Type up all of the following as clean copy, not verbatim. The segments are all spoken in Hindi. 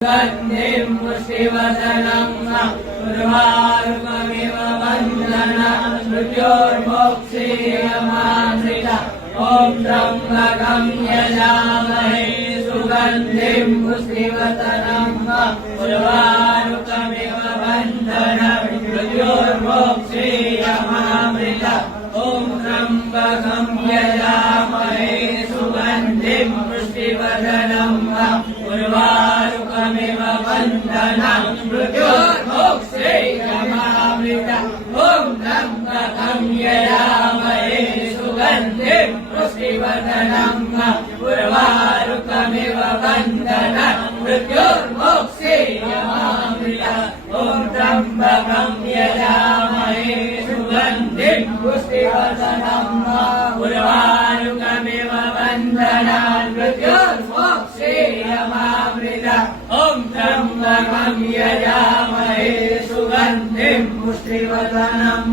गन्धिं पुष्टिवदनं उर्वारुकमिव वन्दनं मृत्योर्मोक्षीयमामृता ॐ त्र्यम्बकं यजामहे सुगन्धिं पुष्टिवदनं उर्वारुकमिव वन्दनं मृत्योर्मोक्षीयमामृता ॐ त्र्यम्बकं यजामहे सुगन्धिं पुष्टिवदनं उर्वारुकमिव वन्दनं मृत्योर्मोक्षीयमामृता ॐ त्र्यम्बकं यजामहे सुगन्धिं पुष्टिवर्धनं उर्वारुकमिव वन्दनं मृत्योर्मोक्षीयमामृता ॐ त्र्यम्बकं यजामहे सुगन्धिं पुष्टिवर्धनं उर्वारुकमिव वन्दनं मृत्योर्मोक्षीयमामृता ॐ त्र्यम्बकं यजामहे सुगन्धिं पुष्टिवर्धनं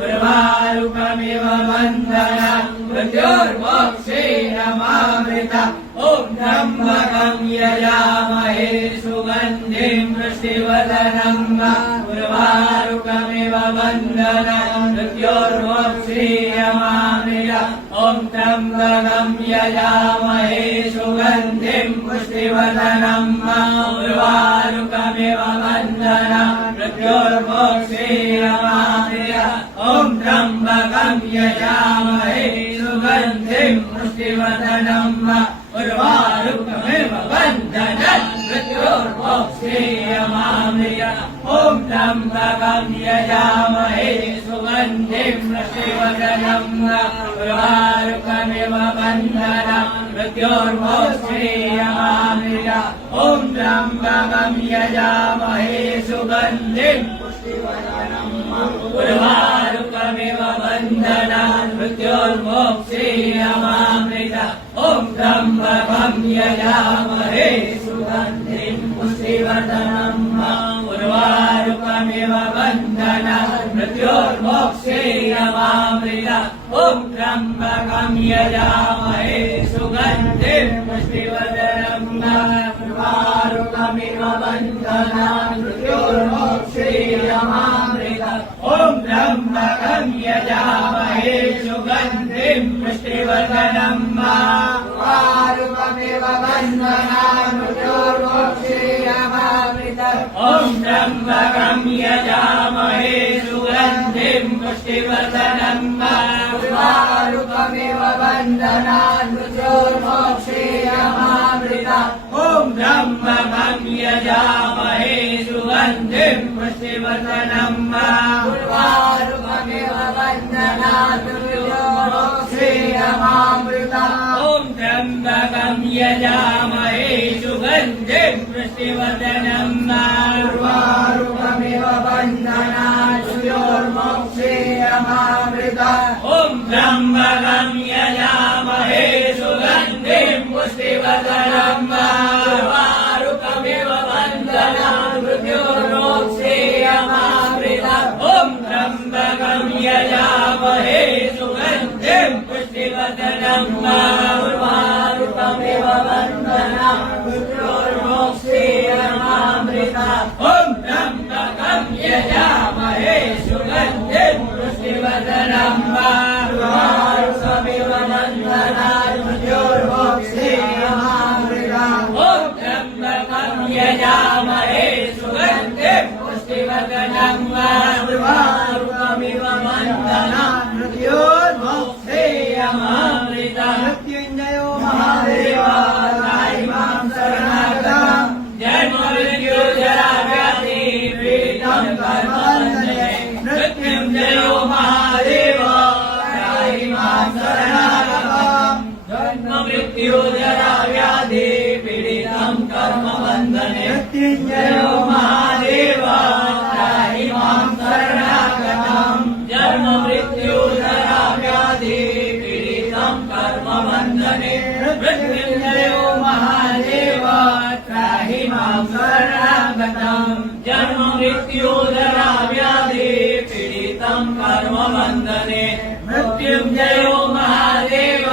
उर्वारुकमिव वन्दनं मृत्योर्मोक्षीयमामृता ॐ त्र्यम्बकं यजामहे सुगन्धिं पुष्टिवर्धनं उर्वारुकमिव वन्दनं मृत्योर्मोक्षीयमामृता ॐ त्र्यम्बकं यजामहे सुगन्धिं पुष्टिवर्धनं उर्वारुकमिव वन्दनं मृत्योर्मोक्षीयमामृता ॐ त्र्यम्बकं यजामहे सुगन्धिं पुष्टिवर्धनं उर्वारुकमिव वन्दनं मृत्योर्मोक्षीयमामृता ॐ त्र्यम्बकं यजामहे सुगन्धिं पुष्टिवर्धनं उर्वारुकमिव वन्दनं मृत्योर्मोक्षीयमामृता ॐ त्र्यम्बकं यजामहे सुगन्धिं पुष्टिवर्धनं उर्वारुकमिव वन्दनं मृत्योर्मोक्षीयमामृता ॐ त्र्यम्बकं यजामहे सुगन्धिं पुष्टिवर्धनं उर्वारुकमिव वन्दनं मृत्योर्मोक्षीयमामृता ॐ त्र्यम्बकं यजामहे सुगन्धिं पुष्टिवर्धनं उर्वारुकमिव वन्दनं मृत्योर्मोक्षीयमामृता ॐ त्र्यम्बकं यजामहे सुगन्धिं पुष्टिवर्धनं उर्वारुकमिव वन्दनं मृत्योर्मोक्षीयमामृता ॐ त्र्यम्बकं यजामहे सुगन्धिं पुष्टिवर्धनं उर्वारुकमिव वन्दनं मृत्योर्मोक्षीयमामृता ॐ त्र्यम्बकं यजामहे सुगन्धिं पुष्टिवर्धनं उर्वारुकमिव वन्दनं मृत्योर्मोक्षीयमामृता ॐ त्र्यम्बकं यजामहे सुगन्धिं पुष्टिवर्धनं उर्वारुकमिव वन्दनं मृत्योर्मोक्षीयमामृता ॐ त्र्यम्बकं यजामहे सुगन्धिं पुष्टिवर्धनं उर्वारुकमिव वन्दनं मृत्योर्मोक्षीयमामृता ॐ त्र्यम्बकं यजामहे सुगन्धिं पुष्टिवर्धनं उर्वारुकमिव वन्दनं मृत्योर्मोक्षीयमामृता ॐ त्र्यम्बकं यजामहे सुगन्धिं पुष्टिवर्धनं उर्वारुकमिव वन्दनं मृत्योर्मोक्षीयमामृता ॐ त्र्यम्बकं यजामहे सुगन्धिं पुष्टिवर्धनं उर्वारुकमिव वन्दनं मृत्योर्मोक्षीयमामृता मृत्युञ्जयो महादेव त्राहि मां शरणं जन्ममृत्युजराव्याधि पीडितं कर्मबन्धने मृत्युञ्जयो महादेव त्राहि मां शरणं जन्ममृत्युजराव्याधि पीडितं कर्मबन्धने मृत्युञ्जयो महादेव त्राहि मां शरणं जन्ममृत्युजराव्याधि पीडितं कर्मबन्धने मृत्युञ्जयो महादेव त्राहि मां शरणं जन्ममृत्युजराव्याधि पीडितं कर्मबन्धने मृत्युञ्जयो महादेव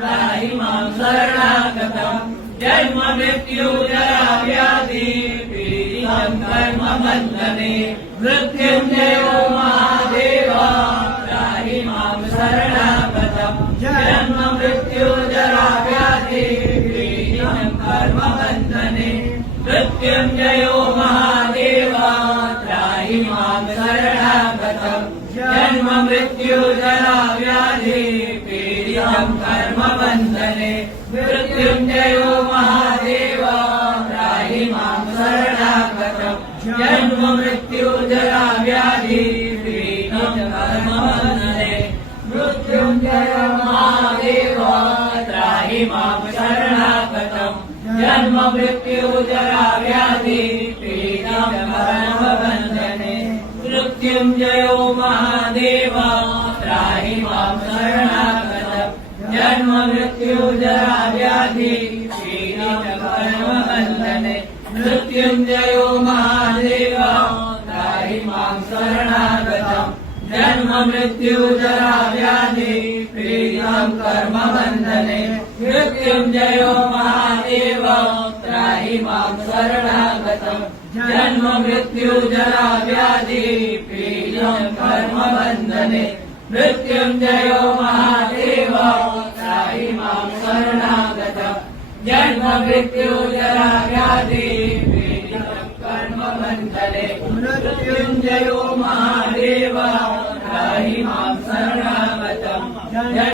त्राहि मां शरणं जन्म मृत्यु जरा व्याधि पीडितं कर्मबन्धने मृत्युञ्जयो महादेव त्राहि मां शरणागतं जन्म मृत्यु जरा व्याधि पीडितं कर्मबन्धने मृत्युञ्जयो महादेव त्राहि मां शरणागतं जन्म मृत्यु जरा व्याधि पीडितं कर्मबन्धने मृत्युञ्जयो महादेव त्राहि मां शरणागतं जन्म मृत्यु जरा व्याधि पीडितं कर्मबन्धने मृत्युञ्जय महादेव त्राहि मां शरणागतं जन्म मृत्यु जरा व्याधि पीडितं कर्मबन्धने मृत्युञ्जयो महादेव त्राहि मां शरणागतं जन्म मृत्यु जरा व्याधि पीडितं कर्मबन्धने मृत्युञ्जयो महादेव त्राहि मां शरणागतं जन्म मृत्यु जरा व्याधि पीडितं कर्मबन्धने मृत्युञ्जयो महादेव त्राहि मां शरणागतं जन्म मृत्यु जरा व्याधि पीडितं कर्मबन्धने मृत्युञ्जयो महादेव त्राहि मां शरणागतं जन्म मृत्यु जरा व्याधि पीडितं कर्मबन्धने मृत्युञ्जयो महादेव त्राहि मां शरणागतं